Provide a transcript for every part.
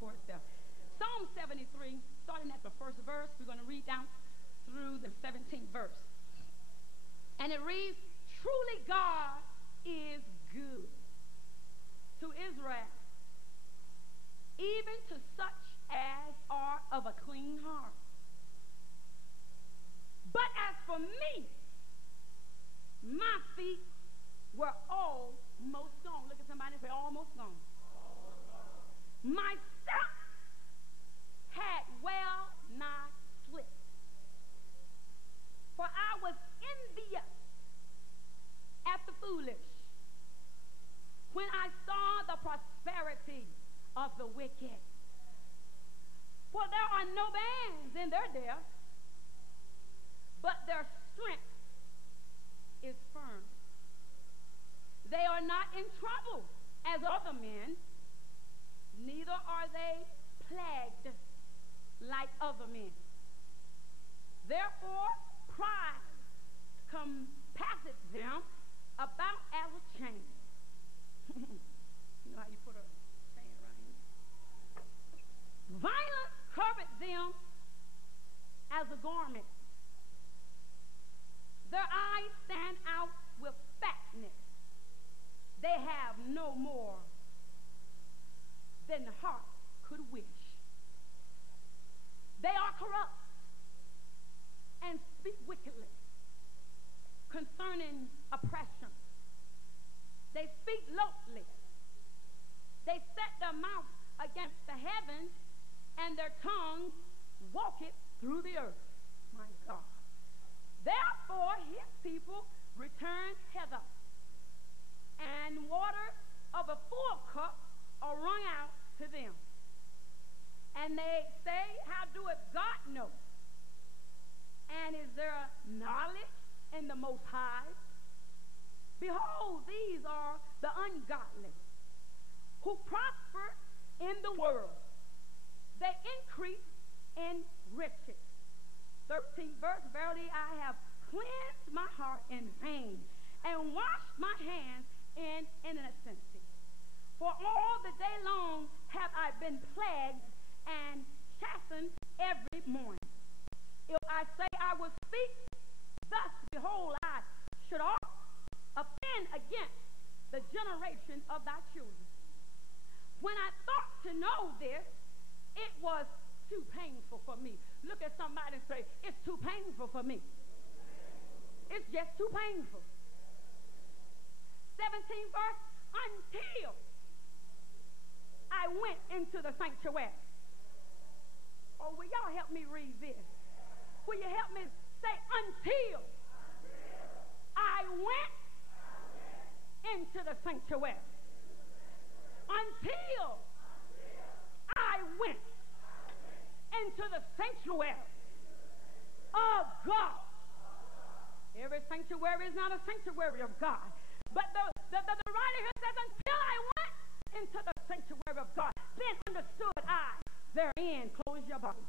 for itself. Psalm 73, starting at the first verse, we're going to read down through the 17th verse. And it reads, truly God is good to Israel, even to such as are of a clean heart. But as for me, my feet were almost gone. Look at somebody and say, almost gone. My steps had well nigh slipped. For I was envious at the foolish when I saw the prosperity of the wicked. For there are no bands in their death, but their strength is firm. They are not in trouble as other men, neither are they plagued like other men. Therefore, pride compasseth them about as a chain. You know how you put a chain around here? Violence covered them as a garment. Their eyes stand out with fatness. They have no more than the heart could wish. They are corrupt and speak wickedly concerning oppression. They speak lowly. They set their mouth against the heavens, and their tongue walketh through the earth. My God. Therefore his people return hither, and water of a full cup are wrung out to them. And they say, how doeth God know? And is there knowledge in the Most High? Behold, these are the ungodly, who prosper in the world. They increase in riches. 13th verse, verily I have cleansed my heart in vain, and washed my hands in innocency. For all the day long have I been plagued and chastened every morning. If I say I will speak, thus behold, I should also offend against the generation of thy children. When I thought to know this, it was too painful for me. Look at somebody and say, it's too painful for me. It's just too painful. 17th verse, until I went into the sanctuary. Oh, will y'all help me read this? Will you help me say, until I went into the sanctuary? Until I went into the sanctuary of God. Every sanctuary is not a sanctuary of God. But the writer here says, until I went into the sanctuary of God, then understood I therein. Close your body.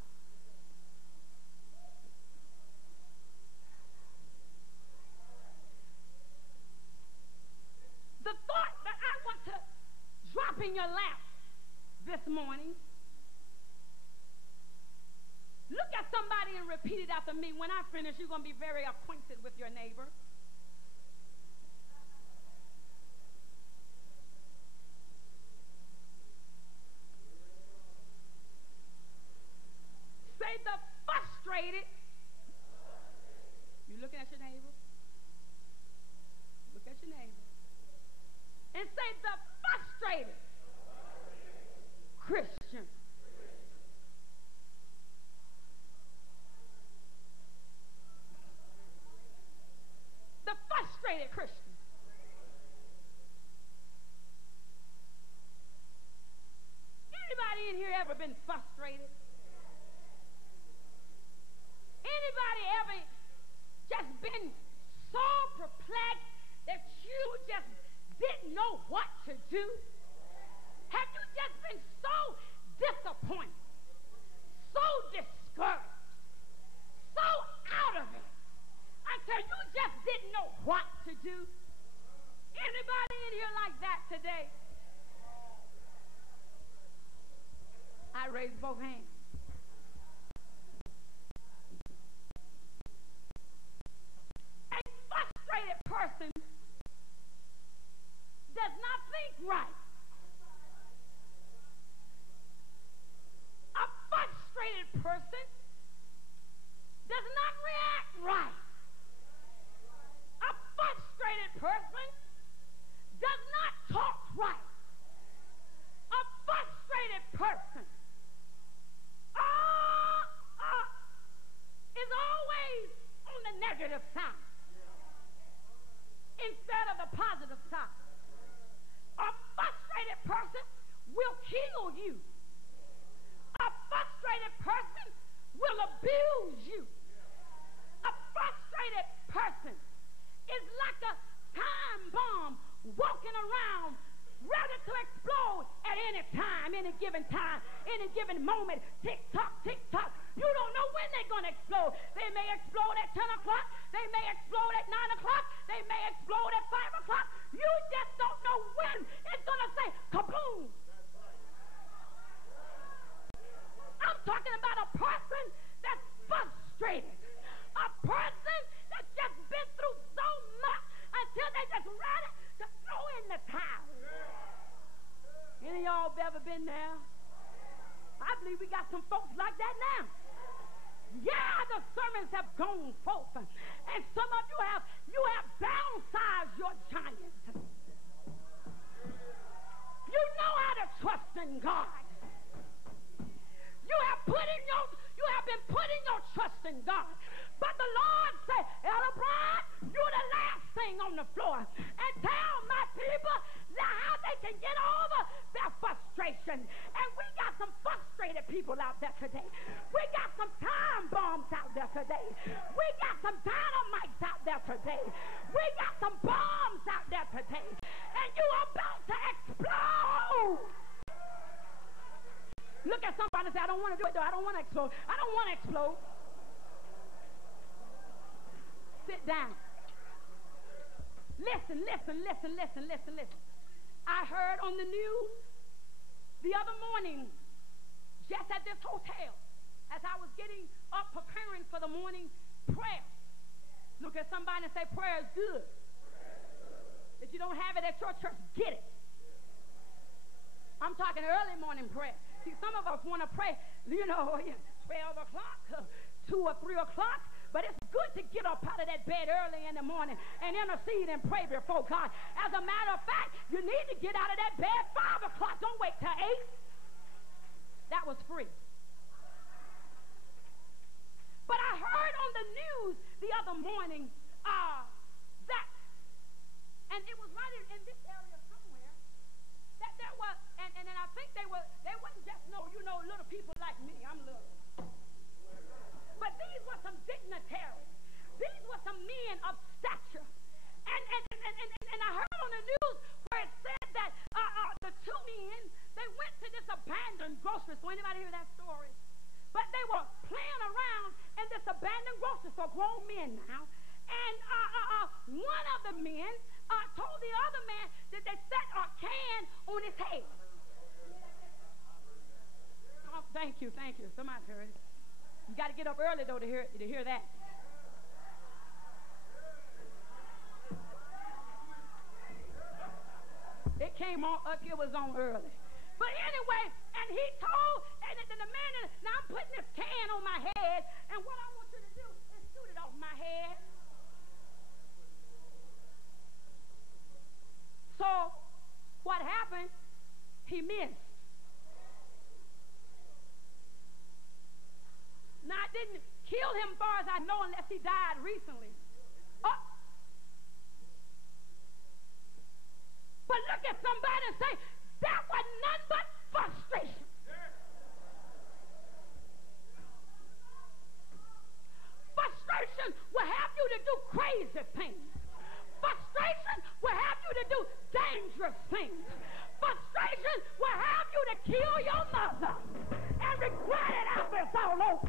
The thought that I want to drop in your lap this morning, look at somebody and repeat it after me. When I finish, you're going to be very acquainted with your neighbor. Say the frustrated. You looking at your neighbor? Look at your neighbor. And say the frustrated Christian. The frustrated Christian. Anybody in here ever been frustrated? Anybody ever just been so perplexed that you just didn't know what to do? Have you just been so disappointed, so discouraged, so out of it, until you just didn't know what to do? Anybody in here like that today? Raise both hands. A frustrated person does not think right. A frustrated person does not react right. A frustrated person does not talk right. A frustrated person is always on the negative side instead of the positive side. A frustrated person will kill you. A frustrated person will abuse you. A frustrated person is like a time bomb walking around ready to explode at any time, any given time, any given moment. Tick tock, tick tock. You don't know when they're going to explode. They may explode at 10 o'clock. They may explode at 9 o'clock. They may explode at 5 o'clock. You just don't know when it's going to say kaboom. I'm talking about a person that's frustrated. A person that's just been through so much until they just ready to throw in the towel. Any of y'all have ever been there? I believe we got some folks like that now. Yeah, the sermons have gone forth, and some of you have downsized your giants. You know how to trust in God. You have been putting your trust in God. But the Lord said, Ella Bryant, you're the last thing on the floor. And tell my people how they can get over their frustration. And we got some frustrated people out there today. We got some time bombs out there today. We got some dynamites out there today. We got some bombs out there today. And you're about to explode. Look at somebody and say, I don't want to do it, though. I don't want to explode. I don't want to explode. Sit down. Listen. I heard on the news the other morning, just at this hotel, as I was getting up preparing for the morning prayer. Look at somebody and say, prayer is good. If you don't have it at your church, get it. I'm talking early morning prayer. See, some of us want to pray, 12 o'clock, 2 or 3 o'clock, but it's good to get up out of that bed early in the morning and intercede and pray before God. As a matter of fact, you need to get out of that bed 5 o'clock. Don't wait till 8. That was free. But I heard on the news the other morning that, and it was right in this area somewhere, that there was, and I think they wasn't just little people like me. I'm little. But these were some dignitaries. These were some men of stature. And I heard on the news where it said that the two men, they went to this abandoned grocery store. Anybody hear that story? But they were playing around in this abandoned grocery store, grown men now. And one of the men told the other man that they set a can on his head. Oh, thank you. Somebody heard it. You got to get up early, though, to hear that. It came on up, it was on early. But anyway, and he told, and the man, now I'm putting this can on my head, and what I want you to do is shoot it off my head. So, what happened? He missed. Now, I didn't kill him as far as I know unless he died recently. Oh. But look at somebody and say, that was none but frustration. Frustration will have you to do crazy things. Frustration will have you to do dangerous things. Frustration will have you to kill your mother and regret it after it's all over.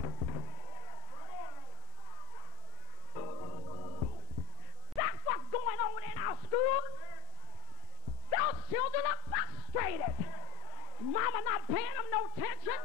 That's what's going on in our schools. Those children are frustrated. Mama not paying them no attention.